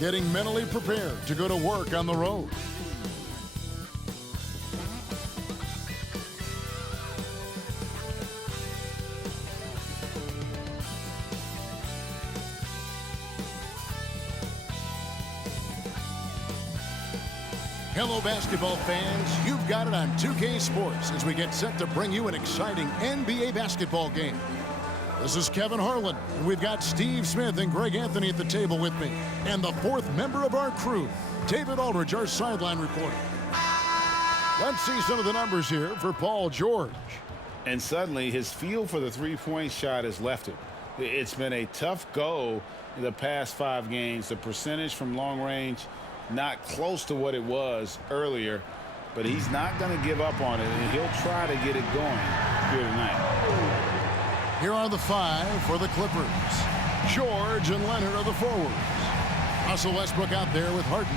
getting mentally prepared to go to work on the road. Hello, basketball fans. You've got it on 2K Sports as we get set to bring you an exciting NBA basketball game. This is Kevin Harlan, and we've got Steve Smith and Greg Anthony at the table with me. And the fourth member of our crew, David Aldridge, our sideline reporter. Let's see some of the numbers here for Paul George. And suddenly, his feel for the three-point shot has left him. It's been a tough go in the past 5 games. The percentage from long range, not close to what it was earlier, but he's not going to give up on it, and he'll try to get it going here tonight. Here are the 5 for the Clippers. George and Leonard are the forwards. Russell Westbrook out there with Harden,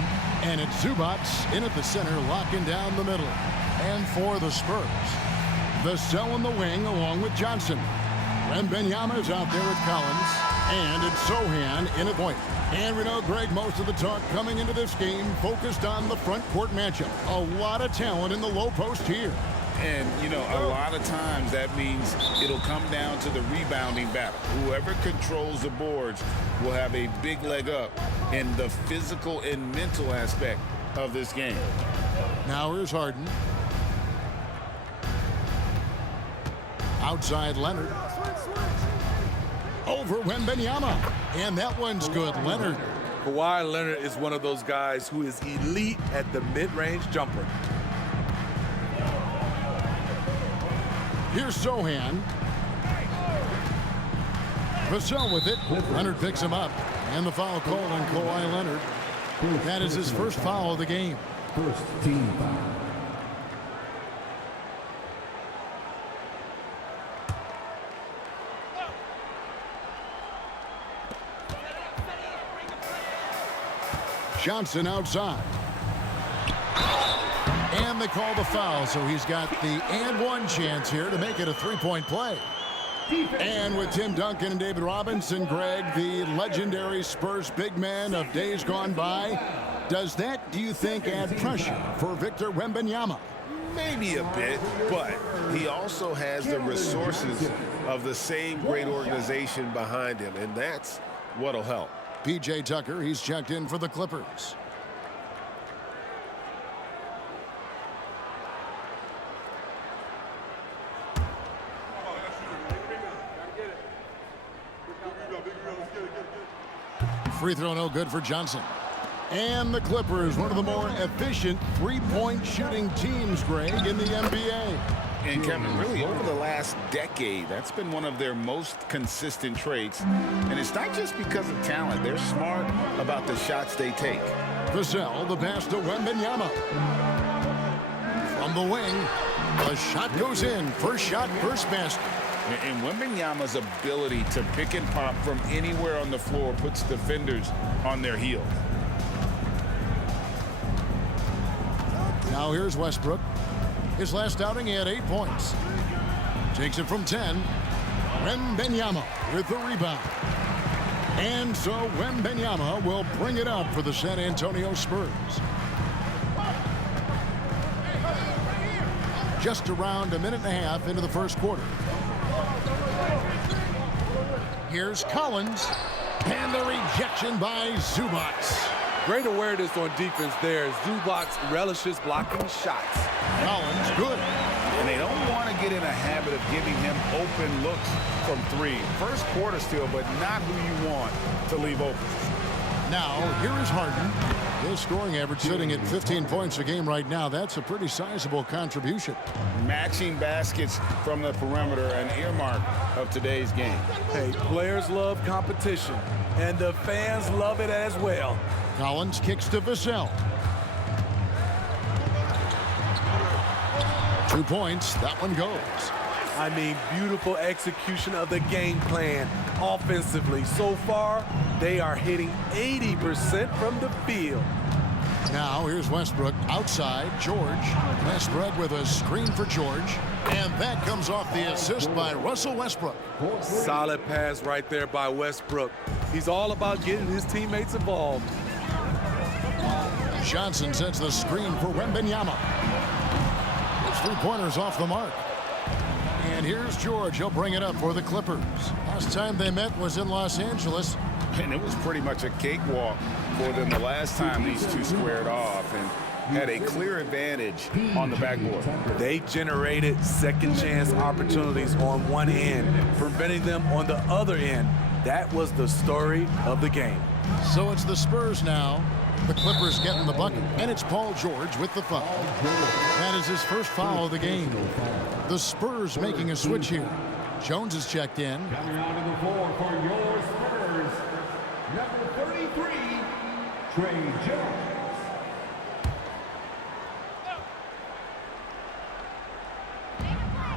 and it's Zubac in at the center, locking down the middle. And for the Spurs, Vassell in the wing along with Johnson. Wembanyama is out there with Collins, and it's Sohan in at point. And we know, Greg, most of the talk coming into this game focused on the front court matchup. A lot of talent in the low post here. And, you know, a lot of times that means it'll come down to the rebounding battle. Whoever controls the boards will have a big leg up in the physical and mental aspect of this game. Now here's Harden. Outside Leonard. Over Wembanyama. And that one's good. Leonard. Kawhi Leonard is one of those guys who is elite at the mid-range jumper. Here's Sohan. Vassell with it. Leonard picks him up. And the foul called on Kawhi Leonard. That is his first foul of the game. First team foul. Johnson outside. And they call the foul, so he's got the and one chance here to make it a three-point play. And with Tim Duncan and David Robinson, Greg, the legendary Spurs big man of days gone by, does that, do you think, add pressure for Victor Wembanyama? Maybe a bit, but he also has the resources of the same great organization behind him, and that's what'll help. P.J. Tucker, he's checked in for the Clippers. Free throw no good for Johnson. And the Clippers, one of the more efficient three-point shooting teams, Greg, in the NBA. And Kevin, really over the last decade, that's been one of their most consistent traits. And it's not just because of talent. They're smart about the shots they take. Vassell, the pass to Wembanyama. From the wing, the shot goes in. First shot, first basket. And Wembanyama's ability to pick and pop from anywhere on the floor puts defenders on their heels. Now here's Westbrook. His last outing, he had 8 points. Takes it from 10. Wembanyama with the rebound. And so Wembanyama will bring it up for the San Antonio Spurs. Just around a minute and a half into the first quarter. Here's Collins. And the rejection by Zubac. Great awareness on defense there. Zubac relishes blocking shots. Collins, good. And they don't want to get in a habit of giving him open looks from 3. First quarter still, but not who you want to leave open. Now, here is Harden. His scoring average sitting at 15 points a game right now. That's a pretty sizable contribution. Matching baskets from the perimeter, an earmark of today's game. Hey, players love competition, and the fans love it as well. Collins kicks to Vassell. 2 points. That one goes. I mean, beautiful execution of the game plan offensively. So far, they are hitting 80% from the field. Now, here's Westbrook outside. George. Westbrook with a screen for George. And that comes off the assist by Russell Westbrook. Solid pass right there by Westbrook. He's all about getting his teammates involved. Johnson sets the screen for Wembanyama. His three-pointers off the mark. And here's George. He'll bring it up for the Clippers. Last time they met was in Los Angeles. And it was pretty much a cakewalk for them the last time these two squared off and had a clear advantage on the backboard. They generated second chance opportunities on one end, preventing them on the other end. That was the story of the game. So it's the Spurs now. The Clippers getting the bucket, and it's Paul George with the foul. That is his first foul of the game. The Spurs making a switch here. Jones is checked in. Coming onto the floor for your Spurs, number 33, Trey Jones.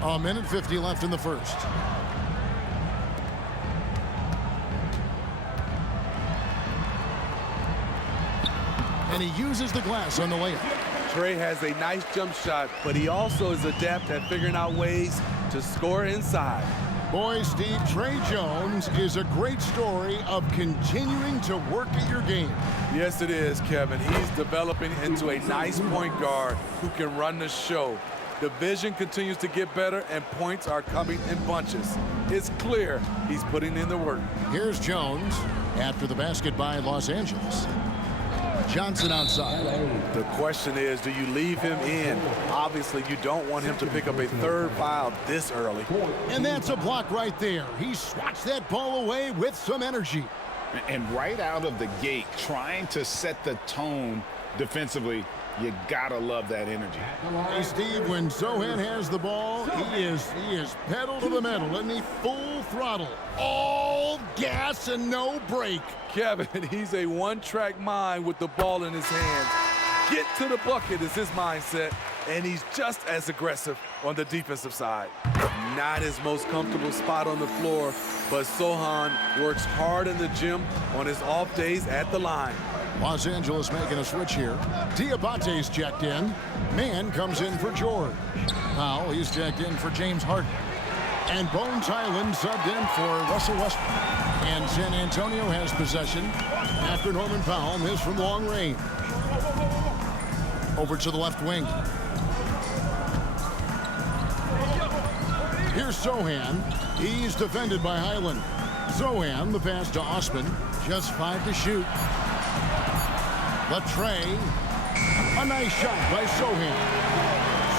A minute 50 left in the first. And he uses the glass on the layup. Trey has a nice jump shot, but he also is adept at figuring out ways to score inside. Boy, Steve, Trey Jones is a great story of continuing to work at your game. Yes, it is, Kevin. He's developing into a nice point guard who can run the show. The vision continues to get better, and points are coming in bunches. It's clear he's putting in the work. Here's Jones after the basket by Los Angeles. Johnson outside. The question is, do you leave him in? Obviously, you don't want him to pick up a third foul this early. And that's a block right there. He swats that ball away with some energy. And right out of the gate, trying to set the tone defensively, you gotta love that energy. Hey, Steve, when Zohan has the ball, he is pedal to the metal, isn't he? Full throttle. All gas and no brake. Kevin, he's a one-track mind with the ball in his hands. Get to the bucket is his mindset, and he's just as aggressive on the defensive side. Not his most comfortable spot on the floor, but Zohan works hard in the gym on his off days at the line. Los Angeles making a switch here. Diabate's checked in. Mann comes in for George. Powell, he's checked in for James Harden. And Bones Highland subbed in for Russell Westbrook. And San Antonio has possession after Norman Powell missed from long range. Over to the left wing. Here's Zohan. He's defended by Highland. Zohan, the pass to Osman. Just 5 to shoot. Latrey. A nice shot by Zohan.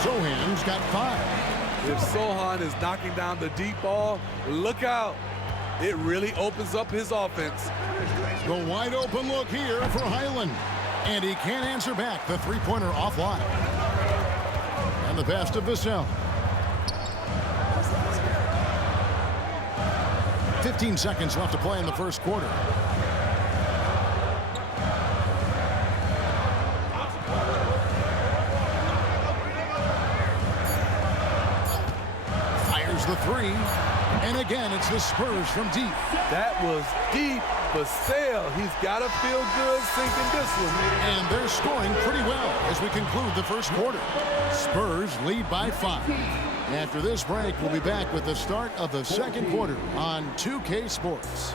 Zohan's got 5. If Zohan is knocking down the deep ball, look out. It really opens up his offense. The wide open look here for Highland. And he can't answer back. The three-pointer offline. And the pass to Vassell. 15 seconds left to play in the first quarter. Fires the three. And again, it's the Spurs from deep. That was deep. Vassell, he's got to feel good sinking this one. And they're scoring pretty well as we conclude the first quarter. Spurs lead by 5. After this break, we'll be back with the start of the second quarter on 2K Sports.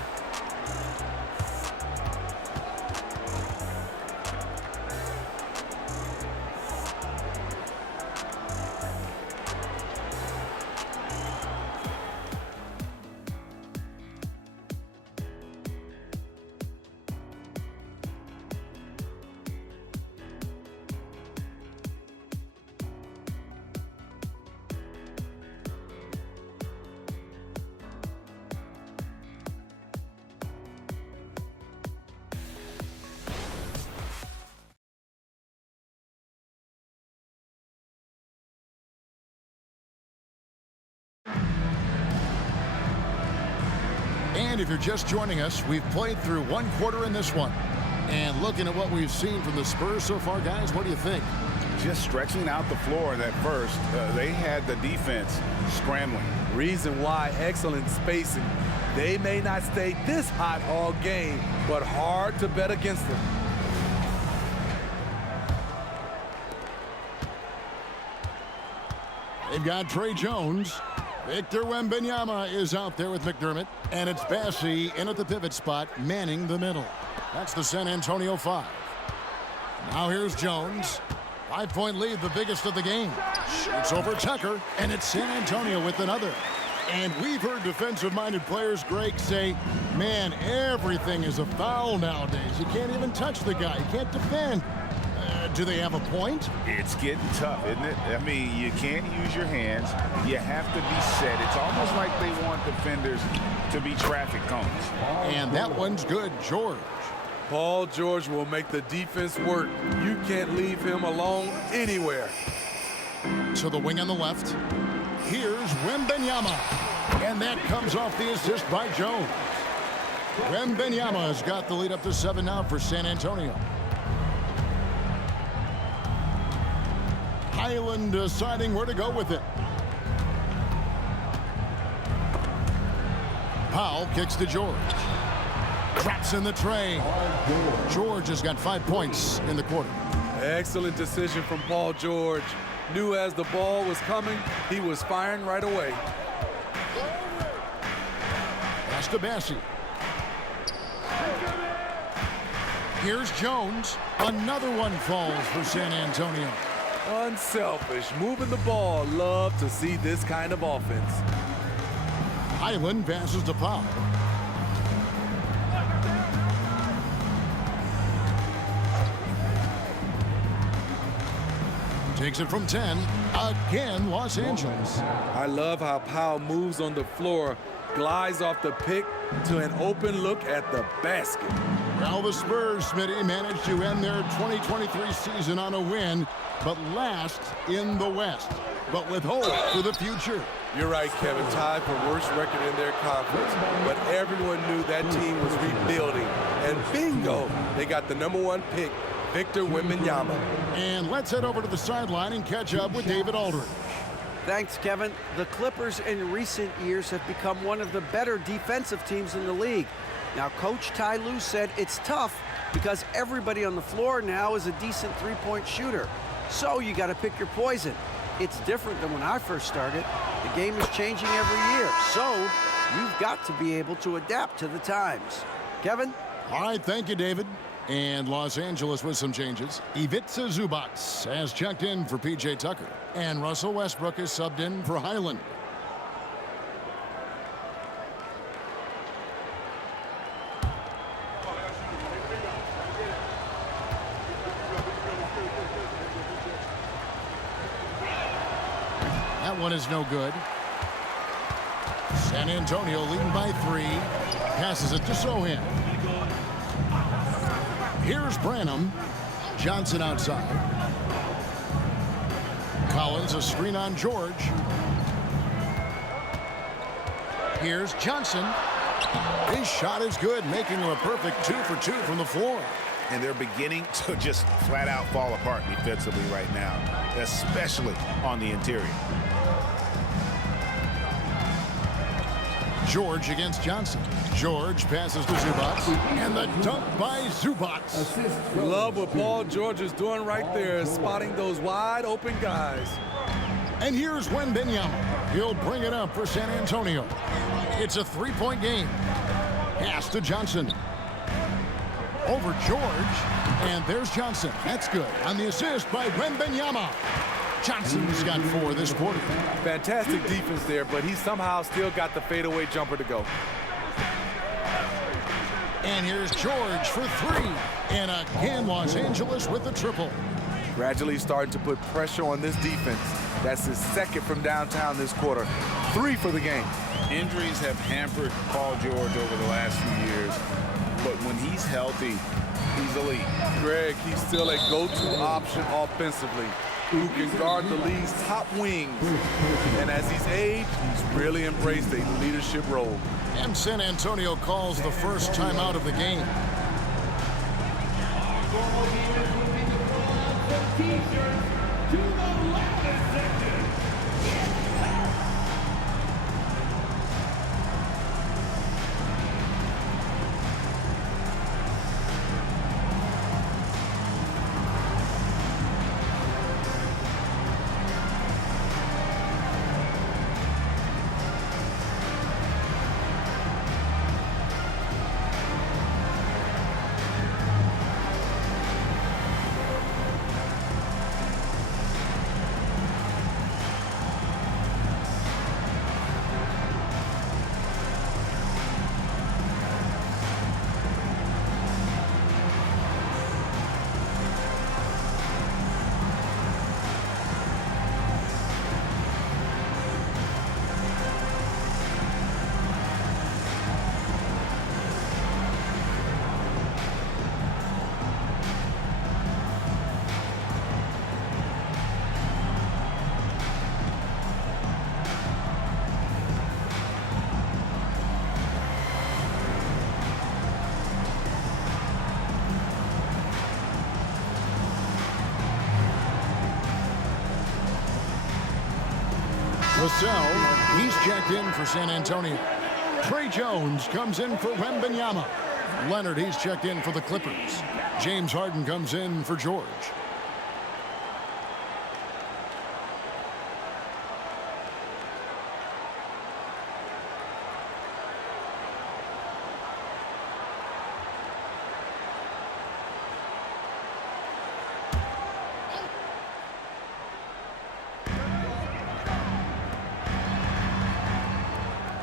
And if you're just joining us, we've played through one quarter in this one. And looking at what we've seen from the Spurs so far, guys, what do you think? Just stretching out the floor that first. They had the defense scrambling. Reason why, excellent spacing. They may not stay this hot all game, but hard to bet against them. They've got Trey Jones. Victor Wembanyama is out there with McDermott. And it's Bassey in at the pivot spot, manning the middle. That's the San Antonio 5. Now here's Jones. 5-point lead, the biggest of the game. Shoots over Tucker, and it's San Antonio with another. And we've heard defensive-minded players, Greg, say, man, everything is a foul nowadays. You can't even touch the guy. You can't defend. Do they have a point? It's getting tough, isn't it? I mean, you can't use your hands. You have to be set. It's almost like they want defenders to be traffic cones. And that one's good, George. Paul George will make the defense work. You can't leave him alone anywhere. To the wing on the left. Here's Wembanyama. And that comes off the assist by Jones. Wembanyama has got the lead up to 7 now for San Antonio. Highland deciding where to go with it. Powell kicks to George. Drops in the tray. George has got 5 points in the quarter. Excellent decision from Paul George. Knew as the ball was coming, he was firing right away. Pass to Bassi. Here's Jones. Another one falls for San Antonio. Unselfish, moving the ball. Love to see this kind of offense. Highland passes to Powell. Takes it from 10. Again, Los Angeles. I love how Powell moves on the floor, glides off the pick to an open look at the basket. Well, the Spurs, Smitty, managed to end their 2023 season on a win, but last in the West, but with hope for the future. You're right, Kevin. Tied for worst record in their conference, but everyone knew that team was rebuilding. And bingo, they got the #1 pick, Victor Wembanyama. And let's head over to the sideline and catch up with David Aldridge. Thanks, Kevin. The Clippers in recent years have become one of the better defensive teams in the league. Now, Coach Ty Lue said it's tough because everybody on the floor now is a decent three-point shooter. So you got to pick your poison. It's different than when I first started. The game is changing every year. So you've got to be able to adapt to the times. Kevin? All right, thank you, David. And Los Angeles with some changes. Ivica Zubac has checked in for P.J. Tucker. And Russell Westbrook is subbed in for Highland. That one is no good. San Antonio leading by 3. Passes it to Sohan. Here's Branham. Johnson outside. Collins, a screen on George. Here's Johnson. His shot is good, making him a perfect 2 for 2 from the floor. And they're beginning to just flat out fall apart defensively right now, especially on the interior. George against Johnson. George passes to Zubac. And the dunk by Zubac. Love what Paul George is doing right there, spotting those wide open guys. And here's Wembanyama. He'll bring it up for San Antonio. It's a 3-point game. Pass to Johnson. Over George. And there's Johnson. That's good. On the assist by Wembanyama. Johnson's got 4 this quarter. Fantastic defense there, but he somehow still got the fadeaway jumper to go. And here's George for 3. And again, Los Angeles with the triple. Gradually starting to put pressure on this defense. That's his second from downtown this quarter. 3 for the game. Injuries have hampered Paul George over the last few years, but when he's healthy, he's elite. Greg, he's still a go-to option offensively, who can guard the league's top wings. And as he's aged, he's really embraced a leadership role. And San Antonio calls the first time out of the game. Vassell, he's checked in for San Antonio. Trey Jones comes in for Wembanyama. Leonard, he's checked in for the Clippers. James Harden comes in for George.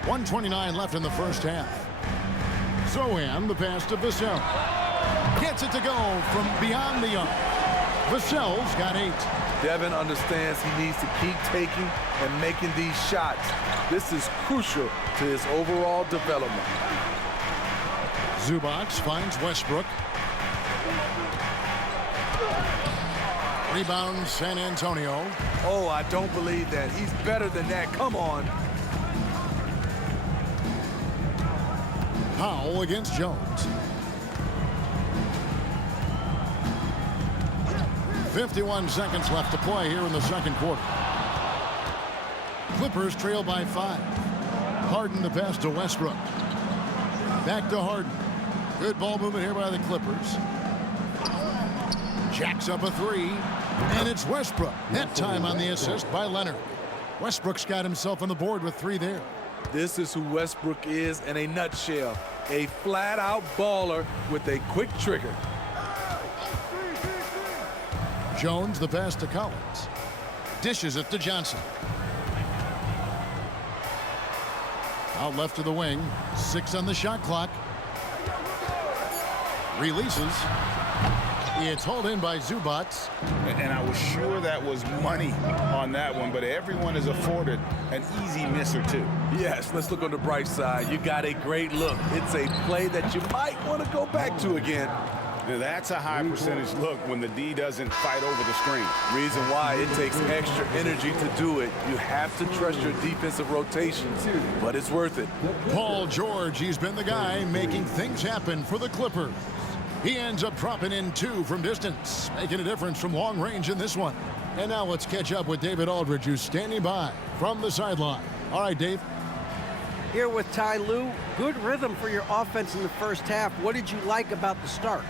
.129 left in the first half. Zohan, the pass to Vassell. Gets it to go from beyond the arc. Vassell's got 8. Devin understands he needs to keep taking and making these shots. This is crucial to his overall development. Zubac finds Westbrook. Rebound San Antonio. Oh, I don't believe that. He's better than that. Come on. Powell against Jones. 51 seconds left to play here in the second quarter. Clippers trail by 5. Harden the pass to Westbrook. Back to Harden. Good ball movement here by the Clippers. Jacks up a 3. And it's Westbrook. Net time on the assist by Leonard. Westbrook's got himself on the board with 3 there. This is who Westbrook is in a nutshell. A flat-out baller with a quick trigger. Jones the pass to Collins. Dishes it to Johnson. Out left to the wing. 6 on the shot clock. Releases. It's hauled in by Zubac. And I was sure that was money on that one, but everyone is afforded an easy miss or two. Yes, let's look on the bright side. You got a great look. It's a play that you might want to go back to again. Now, that's a high percentage look when the D doesn't fight over the screen. Reason why it takes extra energy to do it. You have to trust your defensive rotations, but it's worth it. Paul George, he's been the guy making things happen for the Clippers. He ends up dropping in 2 from distance, making a difference from long range in this one. And now let's catch up with David Aldridge, who's standing by from the sideline. All right, Dave. Here with Ty Lue, good rhythm for your offense in the first half. What did you like about the start?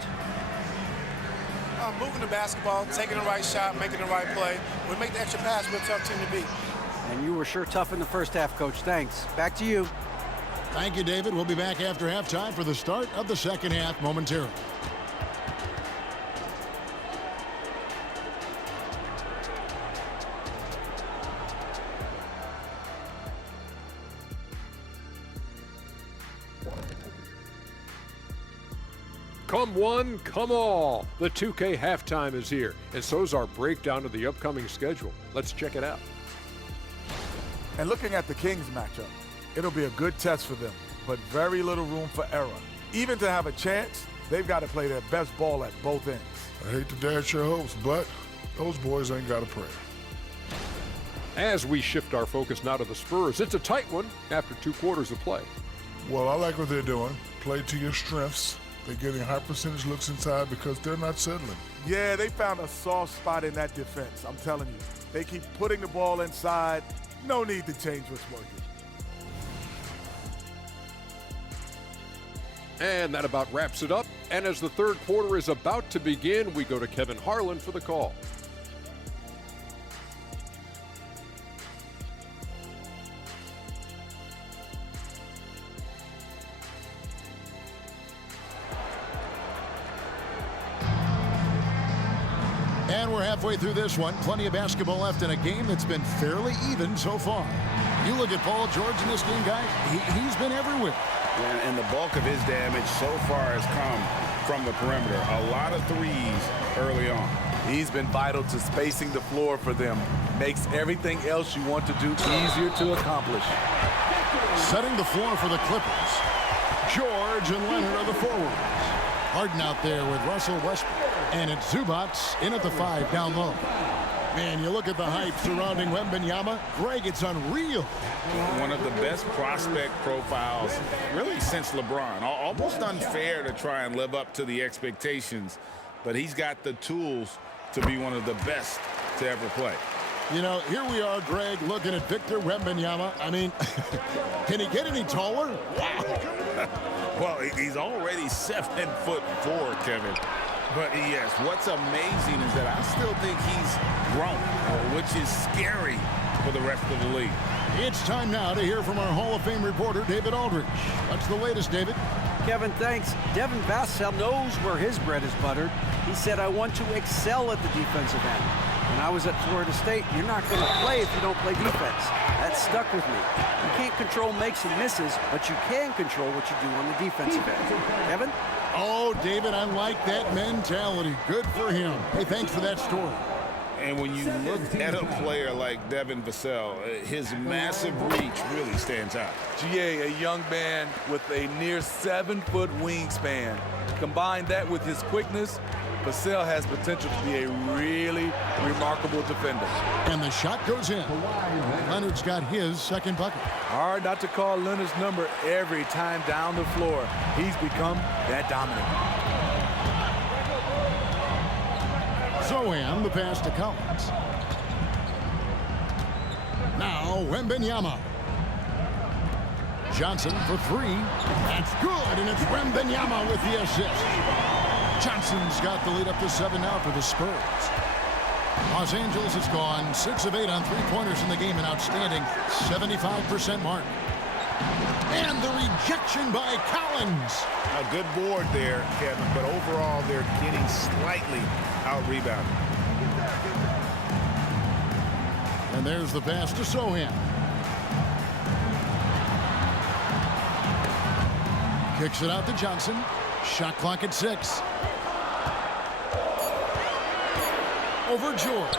Moving the basketball, taking the right shot, making the right play. We make the extra pass, we're a tough team to beat. And you were sure tough in the first half, Coach. Thanks. Back to you. Thank you, David. We'll be back after halftime for the start of the second half momentarily. Come one, come all. The 2K halftime is here, and so is our breakdown of the upcoming schedule. Let's check it out. And looking at the Kings matchup, it'll be a good test for them, but very little room for error. Even to have a chance, they've got to play their best ball at both ends. I hate to dash your hopes, but those boys ain't got a prayer. As we shift our focus now to the Spurs, it's a tight one after 2 quarters of play. Well, I like what they're doing. Play to your strengths. They're getting high percentage looks inside because they're not settling. Yeah, they found a soft spot in that defense, I'm telling you. They keep putting the ball inside. No need to change what's working. And that about wraps it up. And as the third quarter is about to begin, we go to Kevin Harlan for the call. And we're halfway through this one. Plenty of basketball left in a game that's been fairly even so far. You look at Paul George in this game, guys. He's been everywhere. And the bulk of his damage so far has come from the perimeter. A lot of threes early on. He's been vital to spacing the floor for them. Makes everything else you want to do easier to accomplish. Setting the floor for the Clippers. George and Leonard are the forwards. Harden out there with Russell Westbrook. And it's Zubac in at the 5 down low. Man, you look at the hype surrounding Wembanyama. Greg, it's unreal. One of the best prospect profiles really since LeBron. Almost unfair to try and live up to the expectations, but he's got the tools to be one of the best to ever play. You know, here we are, Greg, looking at Victor Wembanyama. I mean, can he get any taller? Well, he's already 7'4", Kevin. But yes, what's amazing is that I still think he's grown, which is scary for the rest of the league. It's time now to hear from our Hall of Fame reporter, David Aldridge. What's the latest, David? Kevin, thanks. Devin Vassell knows where his bread is buttered. He said, I want to excel at the defensive end. When I was at Florida State, you're not going to play if you don't play defense. That stuck with me. You can't control makes and misses, but you can control what you do on the defensive end. Kevin? Oh, David, I like that mentality. Good for him. Hey, thanks for that story. And when you look at a player like Devin Vassell, his massive reach really stands out. GA, a young man with a near 7-foot wingspan. Combine that with his quickness, Vassell has potential to be a really remarkable defender. And the shot goes in. Leonard's got his second bucket. Hard not to call Leonard's number every time down the floor. He's become that dominant. Zohan, the pass to Collins. Now, Wembanyama. Johnson for three. That's good, and it's Wembanyama with the assist. Johnson's got the lead up to 7 now for the Spurs. Los Angeles has gone 6 of 8 on three-pointers in the game, an outstanding 75% mark. And the rejection by Collins. A good board there, Kevin, but overall they're getting slightly out-rebounded. And there's the pass to Zohan. Kicks it out to Johnson. Shot clock at 6. Over George.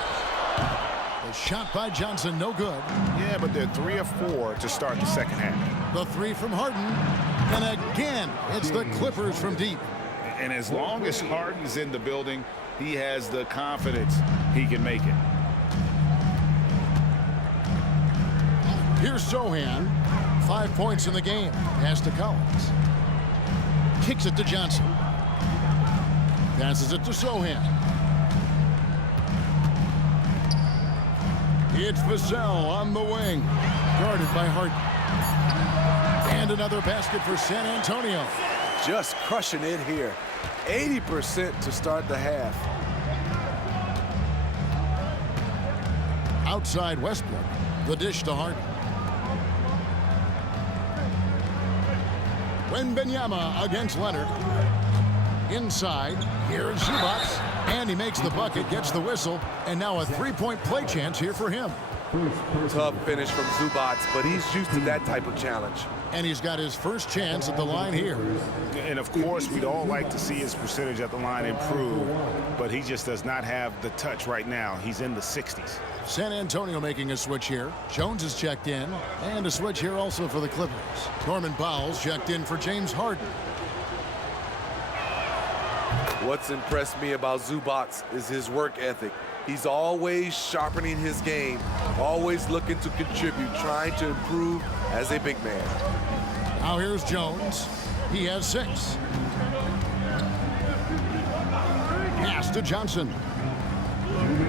The shot by Johnson, no good. Yeah, but they're 3 of 4 to start the second half. The three from Harden. And again, it's the Clippers from deep. And as long as Harden's in the building, he has the confidence he can make it. Here's Zohan. 5 points in the game. Pass to Collins. Kicks it to Johnson. Passes it to Zohan. It's Vassell on the wing. Guarded by Harden. And another basket for San Antonio. Just crushing it here. 80% to start the half. Outside Westbrook. The dish to Harden. Wembanyama against Leonard. Inside, here's Zubac, and he makes the bucket, gets the whistle, and now a three-point play chance here for him. Tough finish from Zubac, but he's used to that type of challenge. And he's got his first chance at the line here. And of course, we'd all like to see his percentage at the line improve, but he just does not have the touch right now. He's in the 60s. San Antonio making a switch here. Jones is checked in, and a switch here also for the Clippers. Norman Powell's checked in for James Harden. What's impressed me about Zubac is his work ethic. He's always sharpening his game, always looking to contribute, trying to improve as a big man. Now here's Jones. He has 6. Pass to Johnson.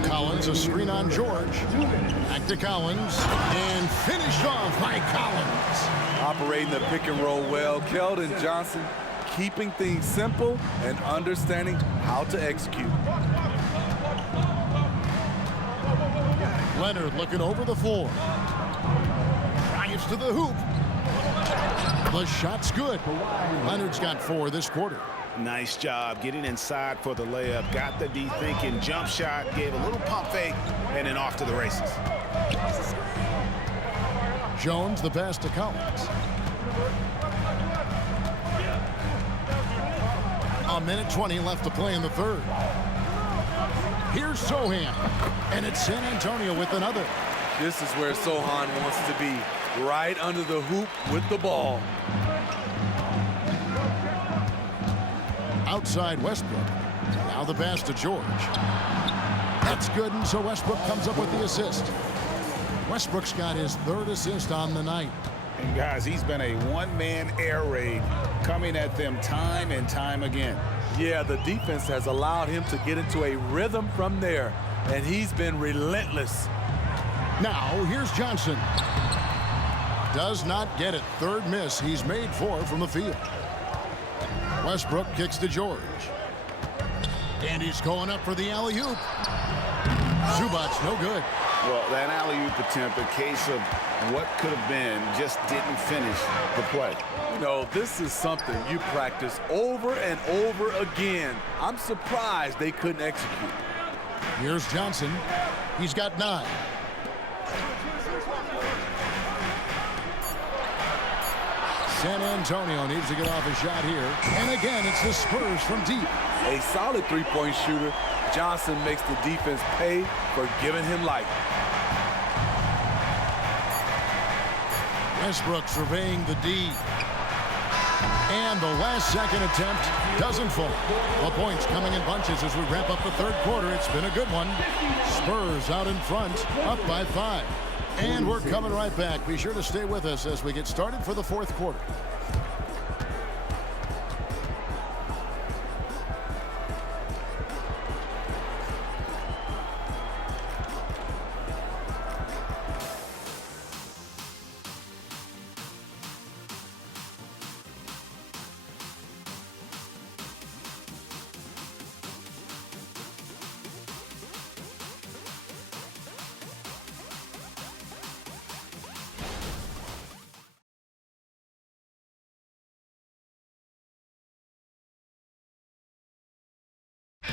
Collins, a screen on George. Back to Collins, and finished off by Collins. Operating the pick and roll well. Keldon Johnson keeping things simple and understanding how to execute. Leonard looking over the floor. Drives to the hoop. The shot's good. Leonard's got 4 this quarter. Nice job getting inside for the layup. Got the D-thinking jump shot, gave a little pump fake, and then off to the races. Jones, the pass to Collins. A minute 20 left to play in the third. Here's Zohan, and it's San Antonio with another. This is where Sohan wants to be, right under the hoop with the ball. Outside Westbrook. Now the pass to George. That's good, and so Westbrook comes up with the assist. Westbrook's got his 3rd assist on the night. And guys, he's been a one-man air raid coming at them time and time again. Yeah, the defense has allowed him to get into a rhythm from there, and he's been relentless. Now, here's Johnson. Does not get it. Third miss. He's made 4 from the field. Westbrook kicks to George. And he's going up for the alley-oop. Zubac, no good. Well, that alley-oop attempt, a case of what could have been, just didn't finish the play. You know, this is something you practice over and over again. I'm surprised they couldn't execute. Here's Johnson. He's got 9. San Antonio needs to get off a shot here. And again, it's the Spurs from deep. A solid three-point shooter. Johnson makes the defense pay for giving him life. Westbrook surveying the D. And the last-second attempt doesn't fall. The points coming in bunches as we wrap up the third quarter. It's been a good one. Spurs out in front, up by 5. And we're coming right back. Be sure to stay with us as we get started for the fourth quarter.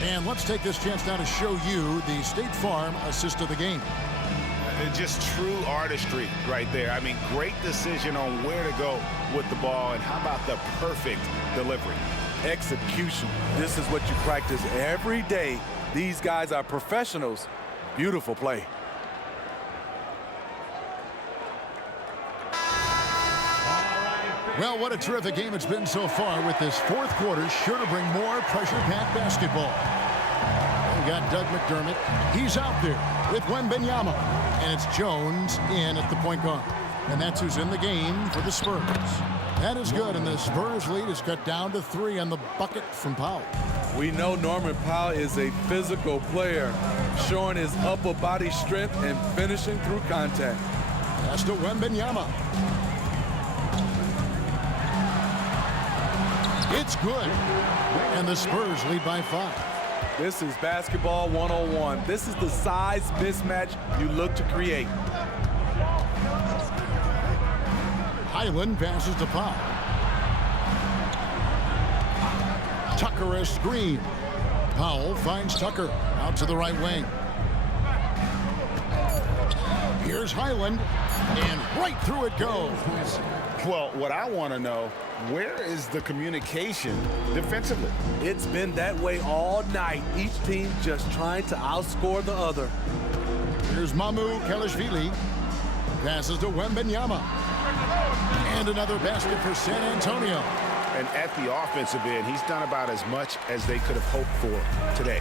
And let's take this chance now to show you the State Farm assist of the game. Just true artistry right there. I mean, great decision on where to go with the ball, and how about the perfect delivery? Execution. This is what you practice every day. These guys are professionals. Beautiful play. Well, what a terrific game it's been so far, with this fourth quarter sure to bring more pressure-packed basketball. We got Doug McDermott. He's out there with Wembanyama. And it's Jones in at the point guard. And that's who's in the game for the Spurs. That is good, and the Spurs lead is cut down to 3 on the bucket from Powell. We know Norman Powell is a physical player, showing his upper body strength and finishing through contact. Pass to Wembanyama. It's good. And the Spurs lead by 5. This is basketball 101. This is the size mismatch you look to create. Highland passes to Powell. Tucker a screen. Powell finds Tucker out to the right wing. Here's Highland, and right through it goes. Well, what I want to know, where is the communication defensively? It's been that way all night. Each team just trying to outscore the other. Here's Mamu Kelishvili. Passes to Wembanyama. And another basket for San Antonio. And at the offensive end, he's done about as much as they could have hoped for today.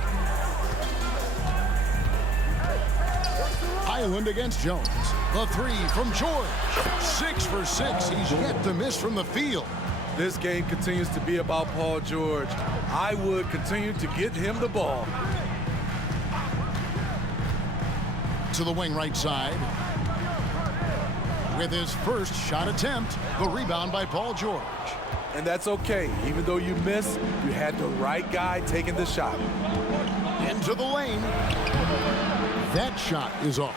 Highland against Jones. The 3 from George. 6 for 6. He's yet to miss from the field. This game continues to be about Paul George. I would continue to get him the ball. To the wing right side. With his first shot attempt, the rebound by Paul George. And that's okay. Even though you miss, you had the right guy taking the shot. Into the lane. That shot is off.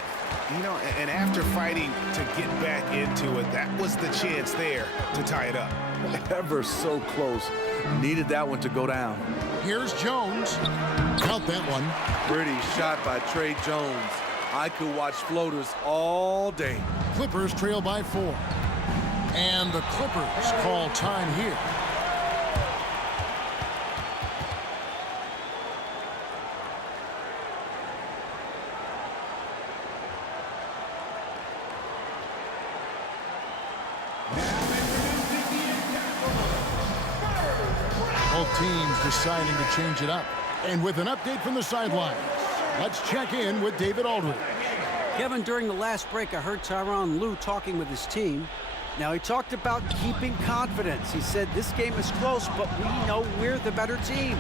You know, and after fighting to get back into it, that was the chance there to tie it up. Ever so close. Needed that one to go down. Here's Jones. Count that one. Pretty shot by Trey Jones. I could watch floaters all day. Clippers trail by 4. And the Clippers call time here. Both teams deciding to change it up. And with an update from the sidelines, let's check in with David Aldridge. Kevin, during the last break, I heard Tyronn Lue talking with his team. Now, he talked about keeping confidence. He said this game is close, but we know we're the better team.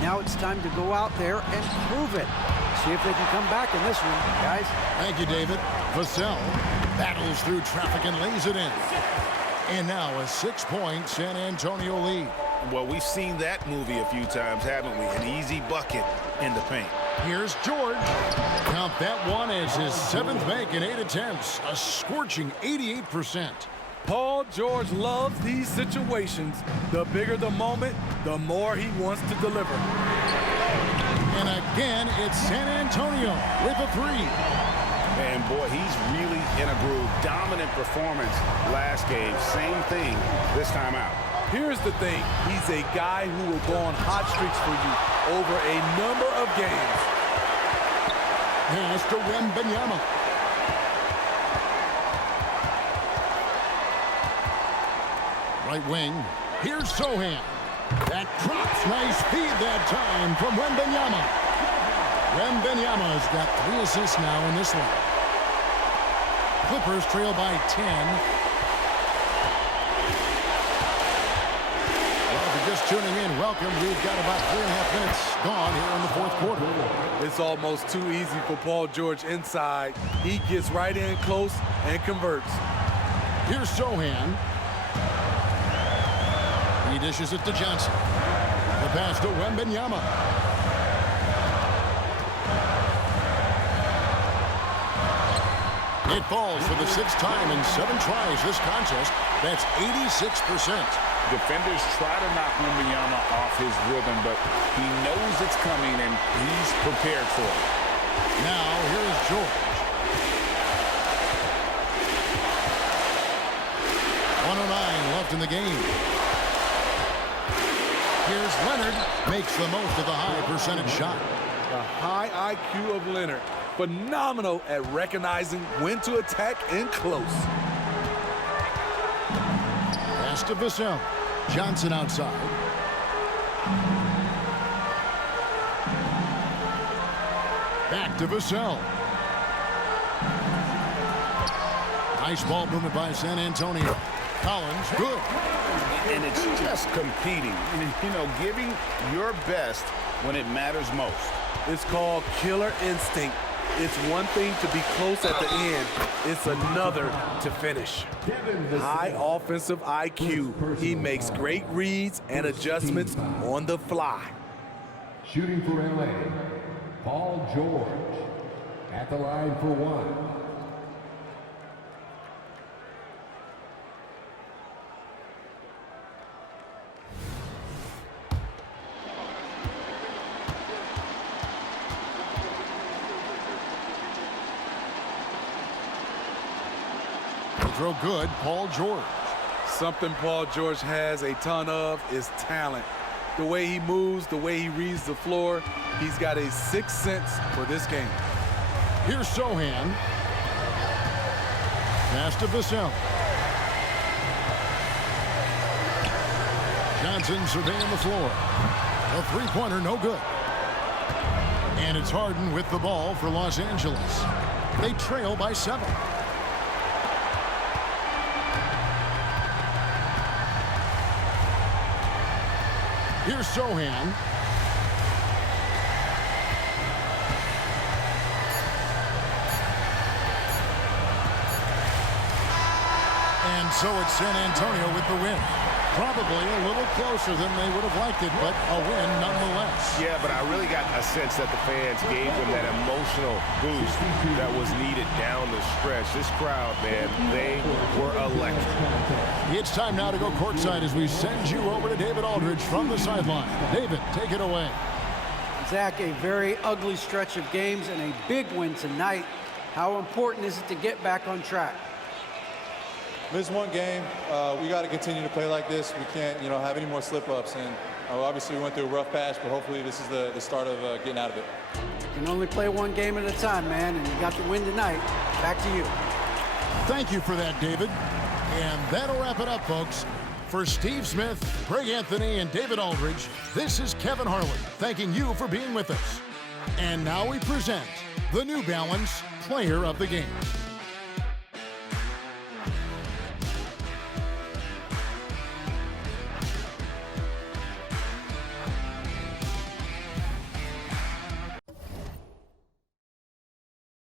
Now it's time to go out there and prove it. See if they can come back in this one, guys. Thank you, David. Vassell battles through traffic and lays it in. And now a 6-point San Antonio lead. Well, we've seen that movie a few times, haven't we? An easy bucket in the paint. Here's George. Count that one as his 7th make in 8 attempts. A scorching 88%. Paul George loves these situations. The bigger the moment, the more he wants to deliver. And again, it's San Antonio with a 3. And boy, he's really in a groove. Dominant performance last game. Same thing this time out. Here's the thing. He's a guy who will go on hot streaks for you over a number of games. Pass to Wembanyama. Right wing. Here's Sohan. That drops. Nice feed that time from Wembanyama. Wembanyama's got 3 assists now in this one. Clippers trail by 10. Well, if you're just tuning in, welcome. We've got about 3.5 minutes gone here in the 4th quarter. It's almost too easy for Paul George inside. He gets right in close and converts. Here's Sohan. He dishes it to Johnson. The pass to Wembanyama. It falls for the 6th time in 7 tries this contest. That's 86%. Defenders try to knock Wembanyama off his rhythm, but he knows it's coming and he's prepared for it. Now here's George. 1:09 left in the game. Here's Leonard. Makes the most of the high percentage shot. The high IQ of Leonard. Phenomenal at recognizing when to attack in close. Pass to Vassell. Johnson outside. Back to Vassell. Nice ball movement by San Antonio. Collins, good. And it's just competing. You know, giving your best when it matters most. It's called killer instinct. It's one thing to be close at the end. It's another to finish. High offensive IQ. He makes great reads and adjustments on the fly. Shooting for LA, Paul George. At the line for 1. Throw good, Paul George. Something Paul George has a ton of is talent. The way he moves, the way he reads the floor, he's got a 6th sense for this game. Here's Sohan. Pass to Vassell. Johnson surveying the floor. A 3-pointer, no good. And it's Harden with the ball for Los Angeles. They trail by 7. Here's Sohan. And so it's San Antonio with the win. Probably a little closer than they would have liked it, but a win nonetheless. Yeah, but I really got a sense that the fans gave them that emotional boost that was needed down the stretch. This crowd, man, they were electric. It's time now to go courtside as we send you over to David Aldridge from the sideline. David, take it away. Zach, a very ugly stretch of games and a big win tonight. How important is it to get back on track? This one game, we got to continue to play like this. We can't, have any more slip-ups. And obviously, we went through a rough patch, but hopefully, this is the start of getting out of it. You can only play one game at a time, man, and you got the win tonight. Back to you. Thank you for that, David. And that'll wrap it up, folks. For Steve Smith, Greg Anthony, and David Aldridge, this is Kevin Harlan thanking you for being with us. And now we present the New Balance Player of the Game.